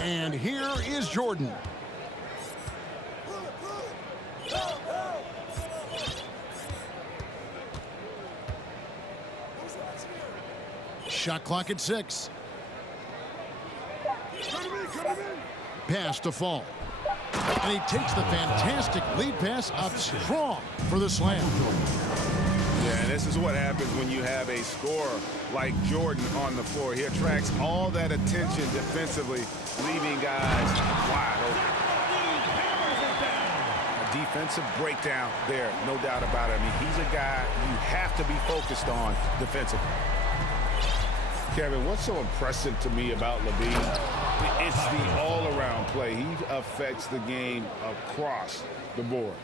And here is Jordan. Shot clock at 6. Pass to Fall. And he takes the fantastic lead pass up strong for the slam. Yeah, this is what happens when you have a scorer like Jordan on the floor. He attracts all that attention defensively, leaving guys wide open. A defensive breakdown there, no doubt about it. I mean, he's a guy you have to be focused on defensively. Kevin, what's so impressive to me about LaVine? It's the all-around play. He affects the game across the board.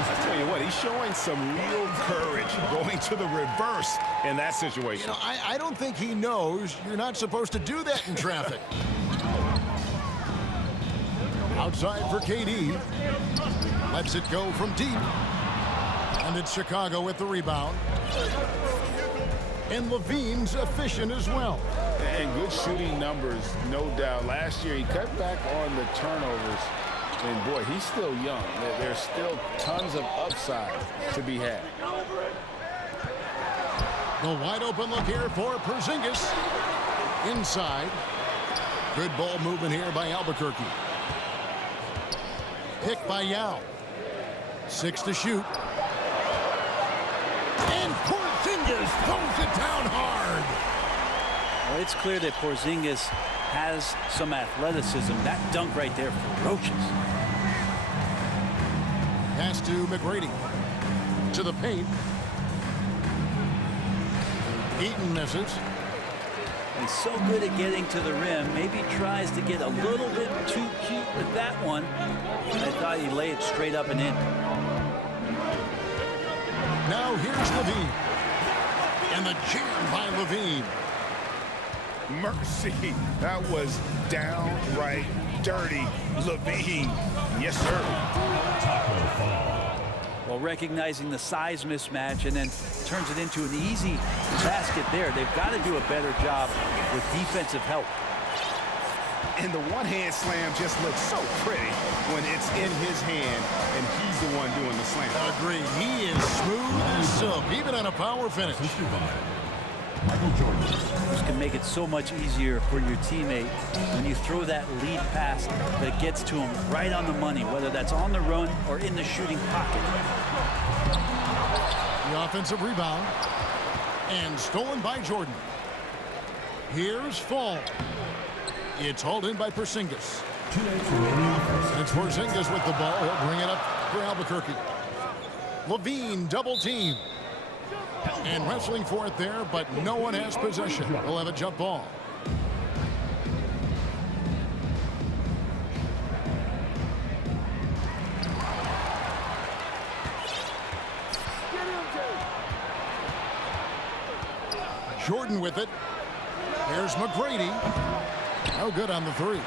I tell you what, he's showing some real courage going to the reverse in that situation. You know, I don't think he knows you're not supposed to do that in traffic. Outside for KD. Lets it go from deep. And it's Chicago with the rebound. And LaVine's efficient as well. And good shooting numbers, no doubt. Last year, he cut back on the turnovers. And, boy, he's still young. There's still tons of upside to be had. The wide-open look here for Porzingis. Inside. Good ball movement here by Albuquerque. Pick by Yao. 6 to shoot. And Porzingis throws it down hard. Well, it's clear that Porzingis has some athleticism. That dunk right there, ferocious. Pass to McGrady. To the paint. Eaton misses. He's so good at getting to the rim. Maybe tries to get a little bit too cute with that one. I thought he laid it straight up and in. Now here's LaVine. And the jam by LaVine. Mercy. That was downright dirty. LaVine. Yes, sir. Well, recognizing the size mismatch and then turns it into an easy basket there. They've got to do a better job with defensive help. And the one-hand slam just looks so pretty when it's in his hand and he's the one doing the slam. Agreed. He is smooth as silk, even on a power finish. Michael Jordan. This can make it so much easier for your teammate when you throw that lead pass that gets to him right on the money, whether that's on the run or in the shooting pocket. The offensive rebound. And stolen by Jordan. Here's Fall. It's hauled in by Porzingis. 2 minutes remaining. It's Porzingis with the ball. He'll bring it up for Albuquerque. LaVine double team. And wrestling for it there, but no one has possession. We'll have a jump ball. Jordan with it. Here's McGrady. No good on the 3. And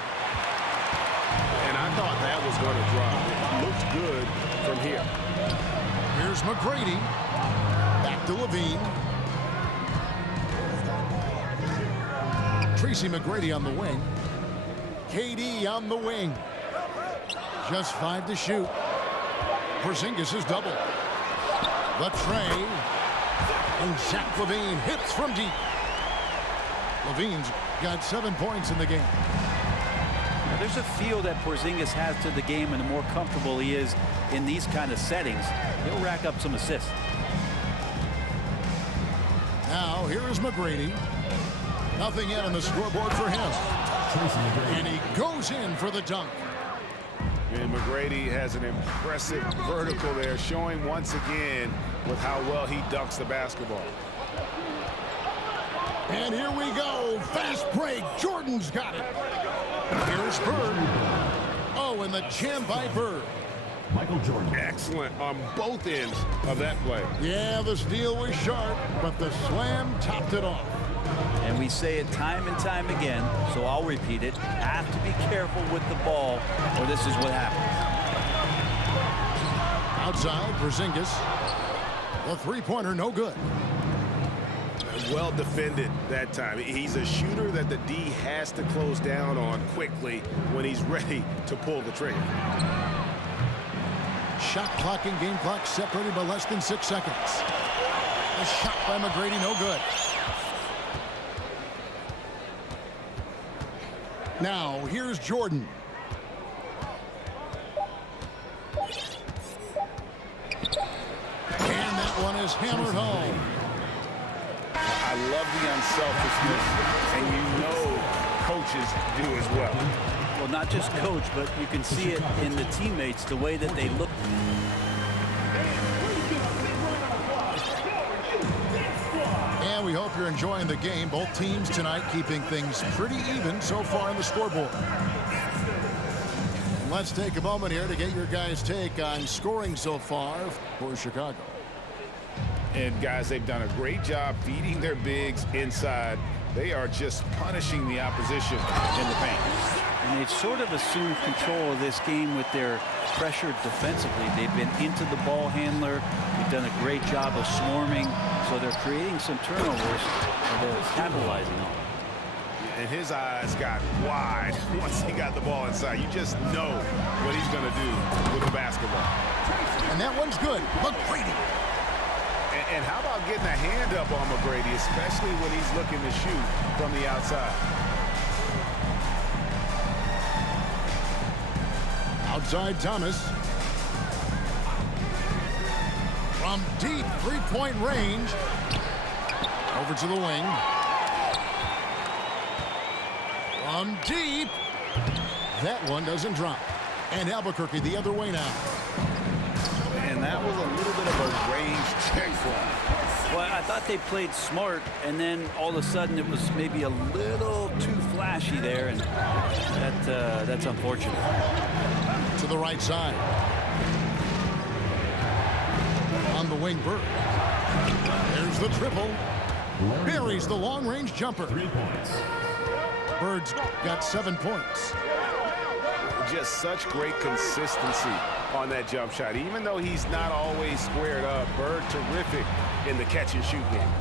I thought that was going to drop. It looked good from here. Here's McGrady. Back to LaVine. Tracy McGrady on the wing. KD on the wing. Just 5 to shoot. Porzingis is double. The tray. And Zach LaVine hits from deep. LaVine's got 7 points in the game. Now, there's a feel that Porzingis has to the game, and the more comfortable he is in these kind of settings, he'll rack up some assists. Now, here is McGrady. Nothing yet on the scoreboard for him. And he goes in for the dunk. And McGrady has an impressive vertical there, showing once again with how well he dunks the basketball. And here we go. Fast break. Jordan's got it. Here's Bird. Oh, and the jam by Bird. Michael Jordan. Excellent on both ends of that play. Yeah, the steal was sharp, but the slam topped it off. And we say it time and time again, so I'll repeat it. Have to be careful with the ball, or this is what happens. Outside, Porzingis. The three-pointer, no good. Well defended that time. He's a shooter that the D has to close down on quickly when he's ready to pull the trigger. Shot clock and game clock separated by less than 6 seconds. A shot by McGrady, no good. Now, here's Jordan. And that one is hammered home. I love the unselfishness, and you know coaches do as well. Well, not just coach, but you can see it in the teammates, the way that they look. And we hope you're enjoying the game. Both teams tonight keeping things pretty even so far on the scoreboard. Let's take a moment here to get your guys' take on scoring so far for Chicago. And guys, they've done a great job feeding their bigs inside. They are just punishing the opposition in the paint. And they've sort of assumed control of this game with their pressure defensively. They've been into the ball handler. They've done a great job of swarming. So they're creating some turnovers that they're capitalizing on. And his eyes got wide once he got the ball inside. You just know what he's going to do with the basketball. And that one's good. McGrady. And how about getting a hand up on McGrady, especially when he's looking to shoot from the outside? Outside Thomas. From deep three-point range. Over to the wing. From deep. That one doesn't drop. And Albuquerque the other way now. And that was a little bit of a range check for him. Well, I thought they played smart, and then all of a sudden it was maybe a little too flashy there, and that's unfortunate. To the right side. On the wing, Bird. There's the triple. Buries the long-range jumper. 3 points. Bird's got 7 points. Just such great consistency on that jump shot. Even though he's not always squared up, Bird terrific in the catch-and-shoot game.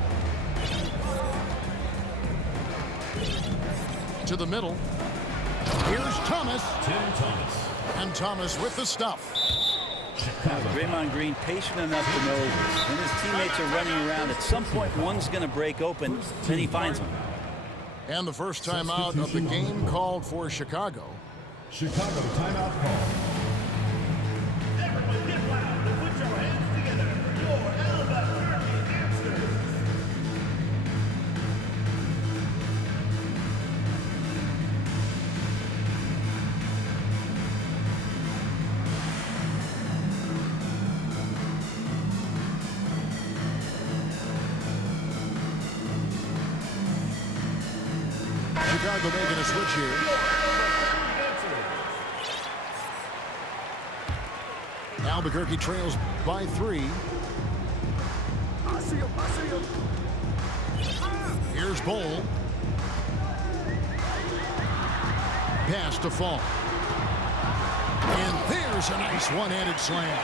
To the middle. Here's Thomas. Tim Thomas. And Thomas with the stuff. Chicago. Draymond Green patient enough to know when his teammates are running around, at some point one's going to break open, then he finds them. And the first timeout of the game called for Chicago. Chicago timeout call. Everyone get loud and put your hands together. Your Albuquerque answer. Chicago making a switch here. Albuquerque trails by 3. Here's Bowl. Pass to Fall. And there's a nice one-handed slam.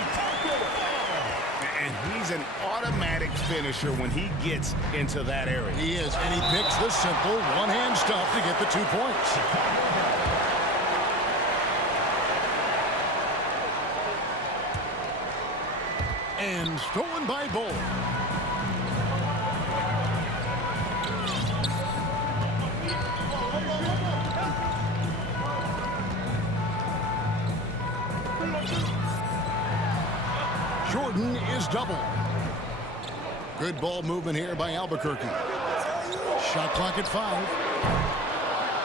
And he's an automatic finisher when he gets into that area. He is, and he picks the simple one-hand stuff to get the 2 points. And stolen by Bull. Jordan is double. Good ball movement here by Albuquerque. Shot clock at 5.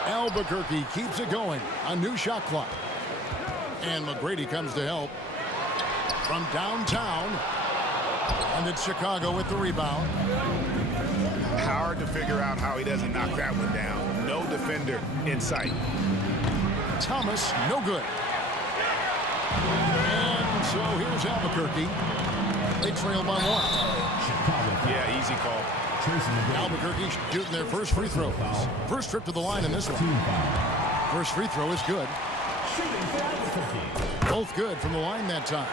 Albuquerque keeps it going. A new shot clock. And McGrady comes to help. From downtown, and it's Chicago with the rebound. Hard to figure out how he doesn't knock that one down. No defender in sight. Thomas, no good. And so here's Albuquerque. They trail by 1. Chicago. Yeah, easy call. Chasing the goal. Albuquerque shooting their first free throws. First trip to the line in this one. Team foul. First free throw is good. Shooting for Albuquerque. Both good from the line that time.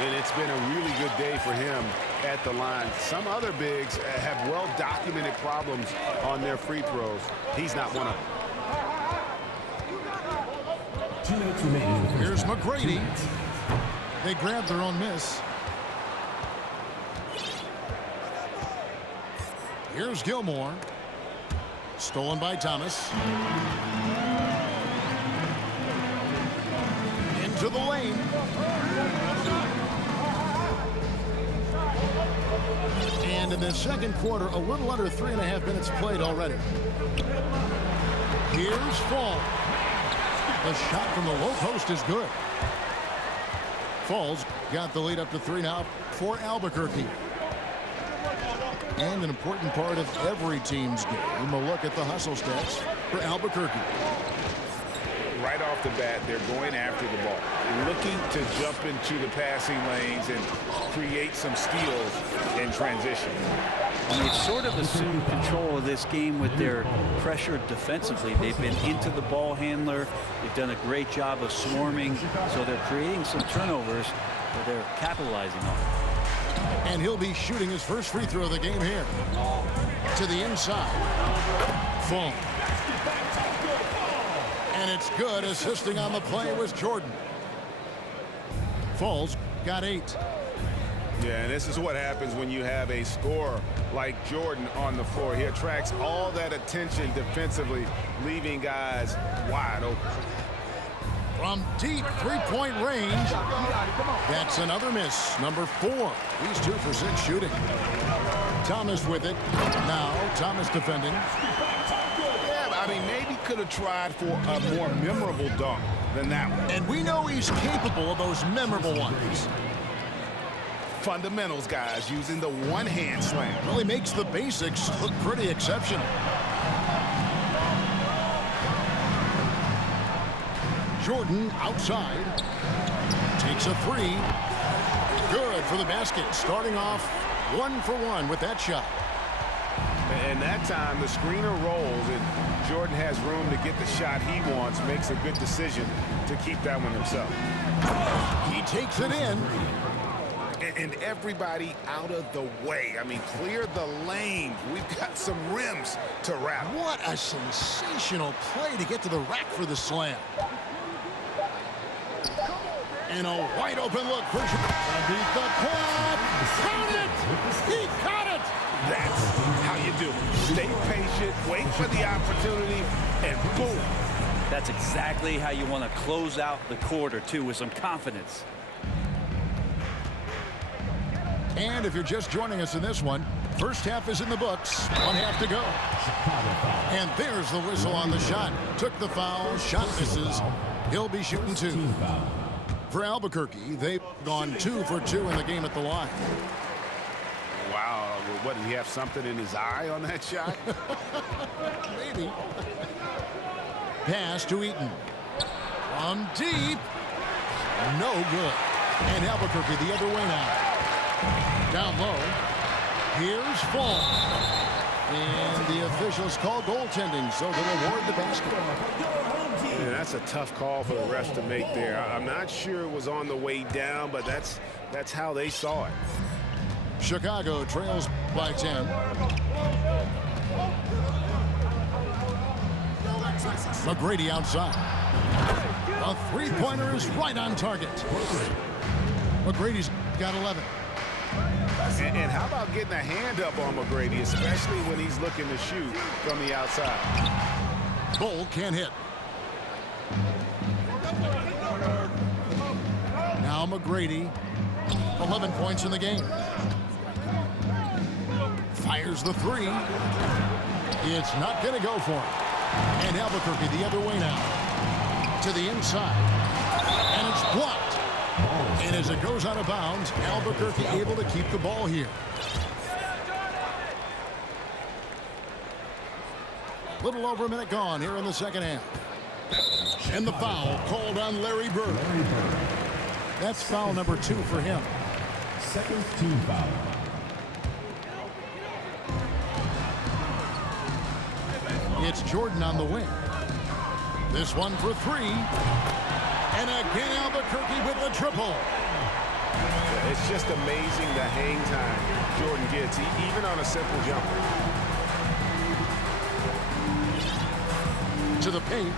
And it's been a really good day for him at the line. Some other bigs have well-documented problems on their free throws. He's not one of them. 2 minutes remaining in the first Here's half. 2 McGrady. minutes. They grab their own miss. Here's Gilmore. Stolen by Thomas. Into the lane. And in the second quarter, a little under 3.5 minutes played already. Here's Fall. The shot from the low post is good. Falls got the lead up to 3 now for Albuquerque. And an important part of every team's game, a look at the hustle stats for Albuquerque. Right off the bat, they're going after the ball, looking to jump into the passing lanes and create some steals in transition. And they've sort of assumed control of this game with their pressure defensively. They've been into the ball handler. They've done a great job of swarming. So they're creating some turnovers that they're capitalizing on. And he'll be shooting his first free throw of the game here. To the inside. Fall. And it's good. Assisting on the play was Jordan. Falls got 8. Yeah, and this is what happens when you have a scorer like Jordan on the floor. He attracts all that attention defensively, leaving guys wide open. From deep three-point range. That's another miss. Number 4. He's 2 for 6 shooting. Thomas with it. Now Thomas defending. Yeah, I mean, maybe could have tried for a more memorable dunk than that one. And we know he's capable of those memorable ones. Fundamentals, guys, using the one-hand slam. Really makes the basics look pretty exceptional. Jordan outside. Takes a 3. Good for the basket. Starting off 1 for 1 with that shot. And that time, the screener rolls, and Jordan has room to get the shot he wants, makes a good decision to keep that one himself. He takes it in. And everybody out of the way. I mean, clear the lane. We've got some rims to wrap. What a sensational play to get to the rack for the slam. And a wide open look for beat the quad. Count it! He caught it! That's how you do it. Stay patient, wait for the opportunity, and boom. That's exactly how you want to close out the quarter, too, with some confidence. And if you're just joining us in this one, first half is in the books. 1 half to go. And there's the whistle on the shot. Took the foul. Shot misses. He'll be shooting 2. Team foul. For Albuquerque, they've gone 2 for 2 in the game at the line. Wow, what, did he have something in his eye on that shot? Maybe. Pass to Eaton. From deep. No good. And Albuquerque the other way now. Down low. Here's Fall. And the officials call goaltending, so they'll award the basket. Yeah, that's a tough call for the refs to make there. I'm not sure it was on the way down, but that's how they saw it. Chicago trails by 10. McGrady outside. A three-pointer is right on target. McGrady's got 11. And how about getting a hand up on McGrady, especially when he's looking to shoot from the outside? Bull can't hit. Now McGrady, 11 points in the game. Fires the 3. It's not going to go for him. And Albuquerque the other way now. To the inside. And it's blocked. And as it goes out of bounds, Albuquerque able to keep the ball here. Little over a minute gone here in the second half. And the foul called on Larry Bird. That's foul number 2 for him. Second team foul. It's Jordan on the wing. This one for 3. And again, Albuquerque with the triple. It's just amazing the hang time Jordan gets, even on a simple jumper. To the paint.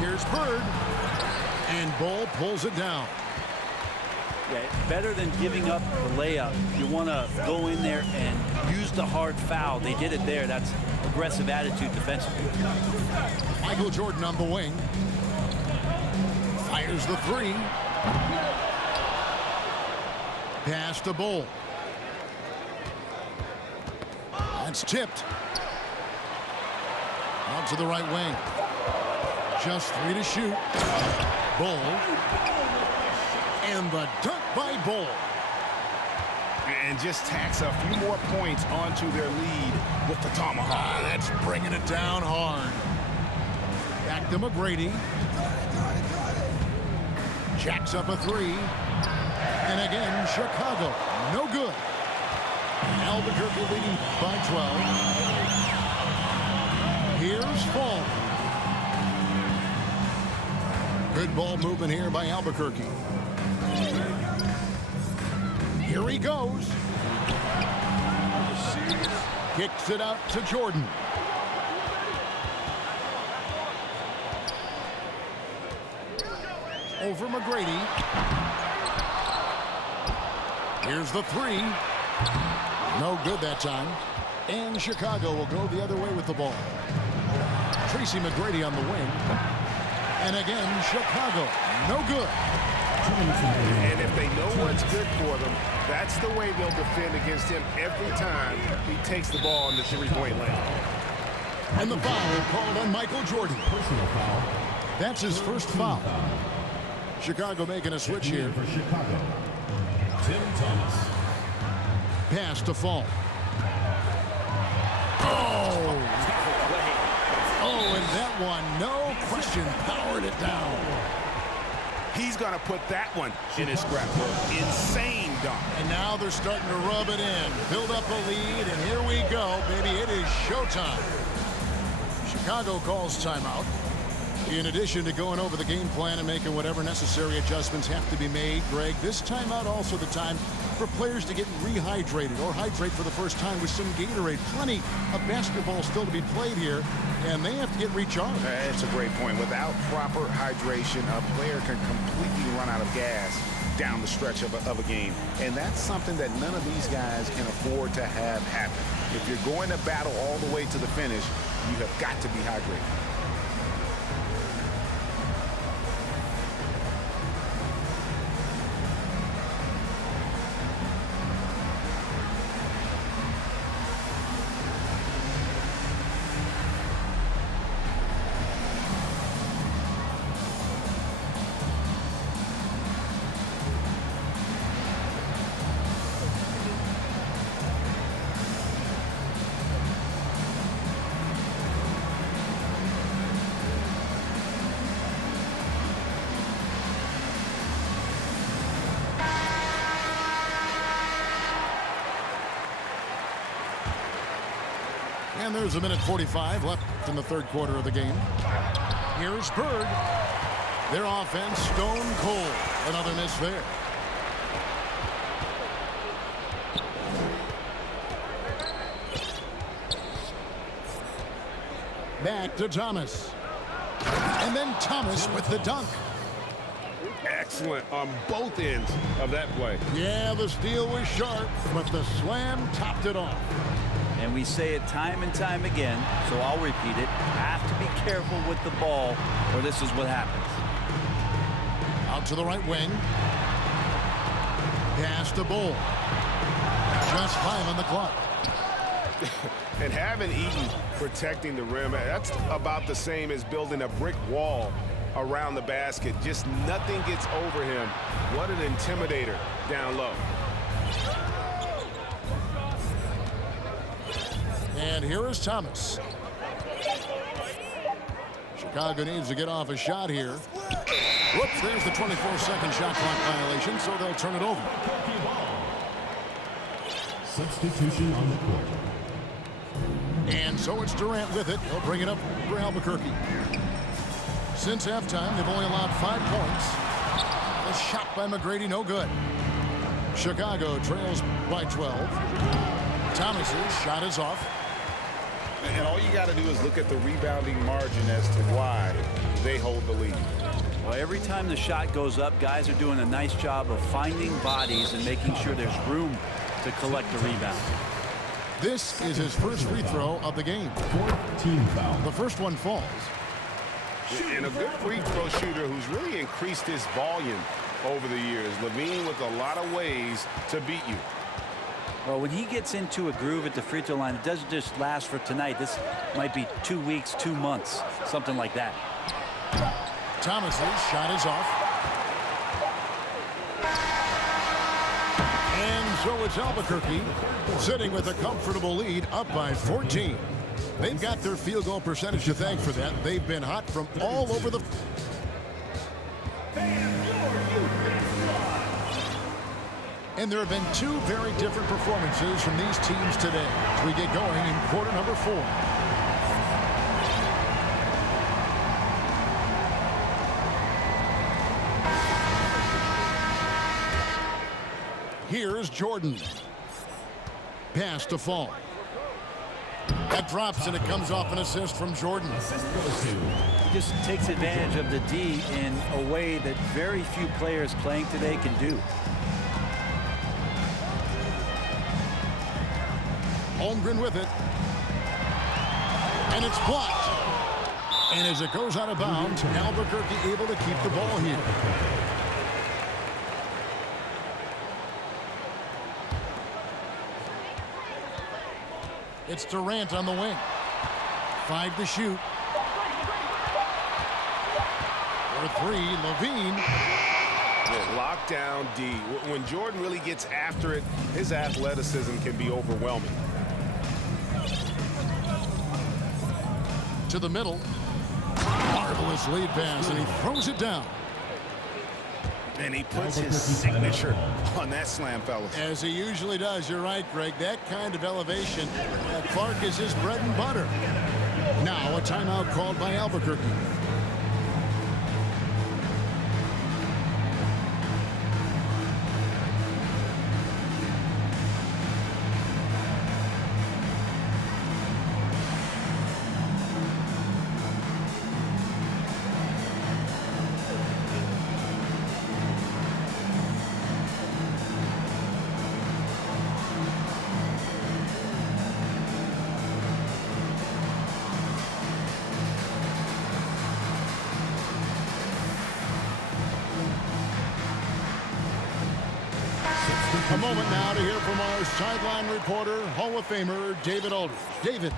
Here's Bird. And Ball pulls it down. Yeah, better than giving up the layup. You want to go in there and use the hard foul. They did it there. That's aggressive attitude defensively. Michael Jordan on the wing. Fires the three. Pass to Ball. That's tipped. Out to the right wing. Just 3 to shoot. Ball. And the dunk by Ball. And just tacks a few more points onto their lead with the tomahawk. That's bringing it down hard. Back to McGrady. Jacks up a three. And again, Chicago. No good. Albuquerque leading by 12. Here's Fall. Good ball movement here by Albuquerque. Here he goes. Kicks it out to Jordan. Over McGrady. Here's the three. No good that time. And Chicago will go the other way with the ball. Tracy McGrady on the wing. And again, Chicago. No good. And if they know what's good for them, that's the way they'll defend against him every time he takes the ball in the three-point lane. And the foul called on Michael Jordan. Personal foul. That's his first foul. Chicago making a switch here. For Chicago, Tim Thomas. Pass to Fall. Oh, and that one, no question, powered it down. He's going to put that one in his scrapbook. Insane dunk. And now they're starting to rub it in. Build up a lead, and here we go, baby. It is showtime. Chicago calls timeout. In addition to going over the game plan and making whatever necessary adjustments have to be made, Greg, this timeout also the time for players to get rehydrated or hydrate for the first time with some Gatorade. Plenty of basketball still to be played here, and they have to get recharged. That's a great point. Without proper hydration, a player can completely run out of gas down the stretch of a game. And that's something that none of these guys can afford to have happen. If you're going to battle all the way to the finish, you have got to be hydrated. And there's a minute 45 left in the third quarter of the game. Here's Bird. Their offense stone cold. Another miss there. Back to Thomas. And then Thomas with the dunk. Excellent on both ends of that play. Yeah, the steal was sharp, but the slam topped it off. And we say it time and time again, so I'll repeat it. Have to be careful with the ball, or this is what happens. Out to the right wing. Pass to Bull. Just 5 on the clock. And having Eaton protecting the rim, that's about the same as building a brick wall around the basket. Just nothing gets over him. What an intimidator down low. And here is Thomas. Chicago needs to get off a shot here. Whoops, there's the 24-second shot clock violation, so they'll turn it over. Substitution on the court. And so it's Durant with it. He'll bring it up for Albuquerque. Since halftime, they've only allowed 5 points. The shot by McGrady, no good. Chicago trails by 12. Thomas's shot is off. And all you got to do is look at the rebounding margin as to why they hold the lead. Well, every time the shot goes up, guys are doing a nice job of finding bodies and making sure there's room to collect the rebound. This is his first free throw of the game. Fourth team foul. The first one falls. And a good free throw shooter who's really increased his volume over the years. LaVine with a lot of ways to beat you. Well, when he gets into a groove at the free throw line, it doesn't just last for tonight. This might be 2 weeks, 2 months, something like that. Thomas's shot is off. And so it's Albuquerque sitting with a comfortable lead, up by 14. They've got their field goal percentage to thank for that. They've been hot from all over the... And there have been 2 very different performances from these teams today as we get going in quarter number 4. Here's Jordan. Pass to Fall. That drops, and it comes off an assist from Jordan. He just takes advantage of the D in a way that very few players playing today can do. Holmgren with it. And it's blocked. And as it goes out of bounds, Albuquerque able to keep the ball here. It's Durant on the wing. 5 to shoot. For 3, LaVine. Lockdown D. When Jordan really gets after it, his athleticism can be overwhelming. To the middle. Marvelous lead pass, and he throws it down. And he puts his signature on that slam, fellas. As he usually does. You're right, Greg. That kind of elevation, Clark, is his bread and butter. Now a timeout called by Albuquerque. A moment now to hear from our sideline reporter, Hall of Famer David Aldridge. David.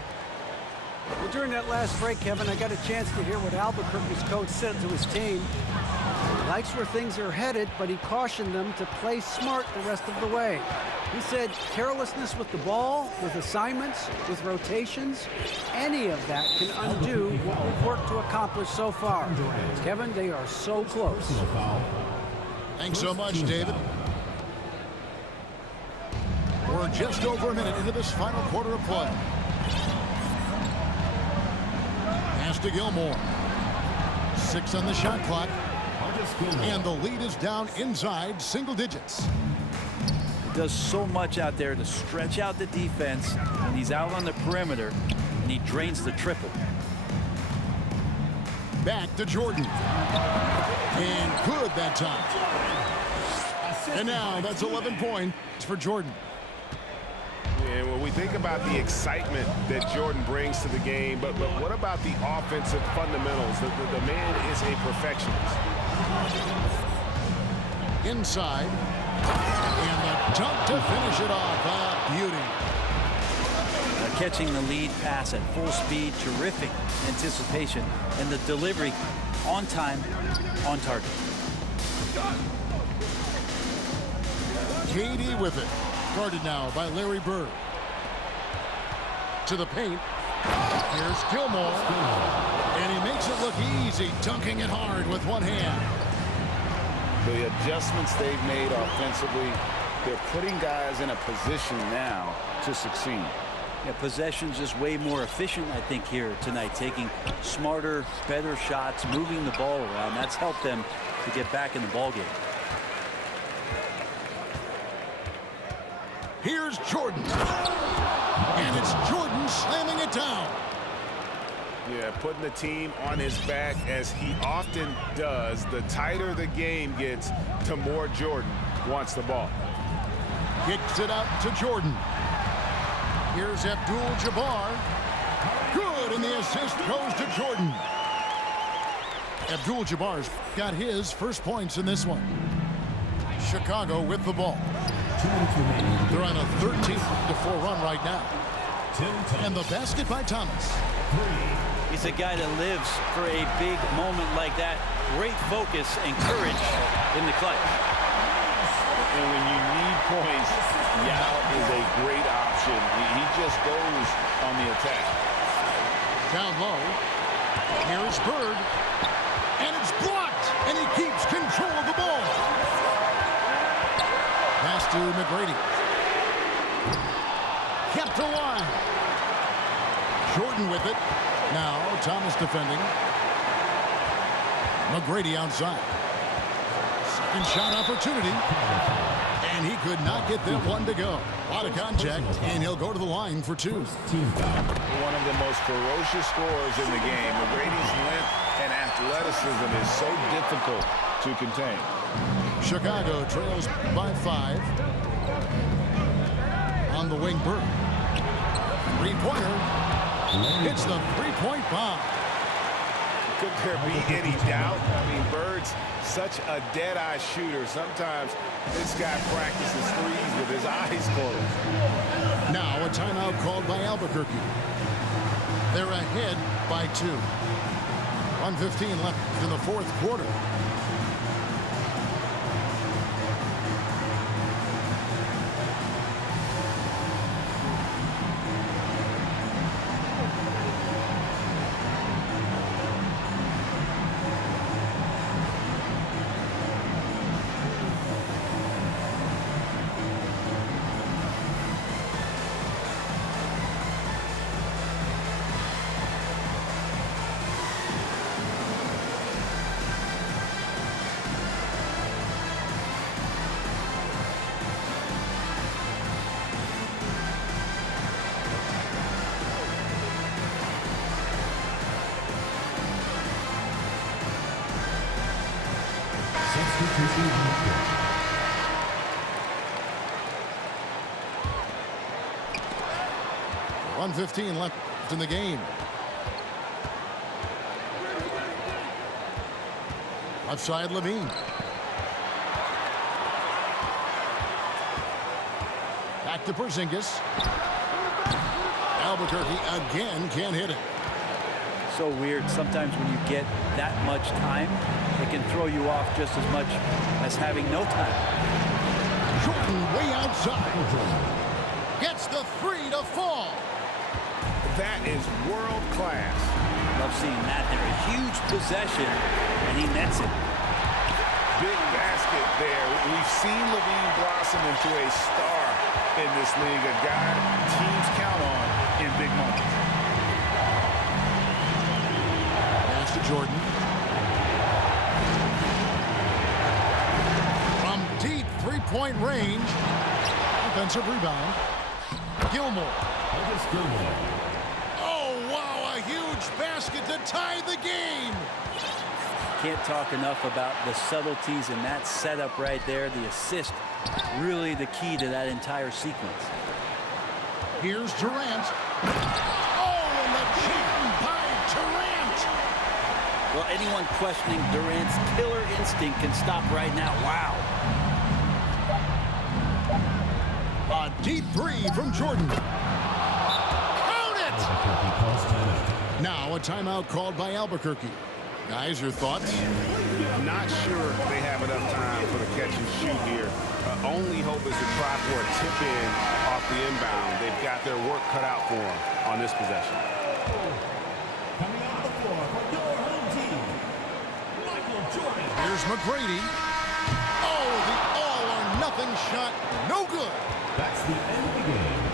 Well, during that last break, Kevin, I got a chance to hear what Albuquerque's coach said to his team. He likes where things are headed, but he cautioned them to play smart the rest of the way. He said carelessness with the ball, with assignments, with rotations, any of that can undo what we've worked to accomplish so far. Kevin, they are so close. Thanks so much, David. We're just over a minute into this final quarter of play. Pass to Gilmore. 6 on the shot clock. And the lead is down inside single digits. He does so much out there to stretch out the defense when he's out on the perimeter, and he drains the triple. Back to Jordan. And good that time. And now that's 11 points for Jordan. And when we think about the excitement that Jordan brings to the game, but what about the offensive fundamentals? The man is a perfectionist. Inside. And the dunk to finish it off. Beauty. Catching the lead pass at full speed, terrific anticipation, and the delivery on time, on target. KD with it. Guarded now by Larry Bird. To the paint. Here's Gilmore. And he makes it look easy, dunking it hard with one hand. The adjustments they've made offensively, they're putting guys in a position now to succeed. Yeah, possession's just way more efficient, I think, here tonight, taking smarter, better shots, moving the ball around. That's helped them to get back in the ball game. Here's Jordan. And it's Jordan slamming it down. Yeah, putting the team on his back as he often does. The tighter the game gets, the more Jordan wants the ball. Kicks it out to Jordan. Here's Abdul-Jabbar. Good, and the assist goes to Jordan. Abdul-Jabbar's got his first points in this one. Chicago with the ball. They're on a 13-4 run right now. And the basket by Thomas. He's a guy that lives for a big moment like that. Great focus and courage in the clutch. And when you need points, Yao is a great option. He just goes on the attack. Down low. Here's Bird. And it's blocked. And he keeps control of the ball. Pass to McGrady. Kept alive. Jordan with it. Now Thomas defending. McGrady outside. Second shot opportunity. And he could not get that one to go. A lot of contact, and he'll go to the line for two. One of the most ferocious scorers in the game. McGrady's length and athleticism is so difficult to contain. Chicago trails by 5. On the wing, Bird. Three-pointer. Hits the three-point bomb. Could there be any doubt? I mean, Bird's such a dead-eye shooter. Sometimes this guy practices threes with his eyes closed. Now a timeout called by Albuquerque. They're ahead by 2. 1:15 left in the fourth quarter. Substitution on the court. .115 left in the game. Left side, Levine. Back to Porzingis. Albuquerque again can't hit it. So weird. Sometimes when you get that much time, it can throw you off just as much as having no time. Jordan way outside. Gets the 3 to fall. That is world class. Love seeing that there. A huge possession, and he nets it. Big basket there. We've seen Levine blossom into a star in this league, a guy teams count on in big moments. Pass to Jordan. From deep three-point range. Offensive rebound. Gilmore. Elvis Gilmore. Oh, wow, a huge basket to tie the game. Can't talk enough about the subtleties in that setup right there. The assist, really the key to that entire sequence. Here's Durant. Oh, and the chip by Durant. Well, anyone questioning Durant's killer instinct can stop right now. Wow. A deep 3 from Jordan. Count it! Albuquerque calls timeout. Now a timeout called by Albuquerque. Guys, your thoughts? Not sure they have enough time for the catch and shoot here. Only hope is to try for a tip in off the inbound. They've got their work cut out for them on this possession. Coming out of the floor for your home team, Michael Jordan. Here's McGrady. Oh, the all-or-nothing shot. No good. That's the end of the game.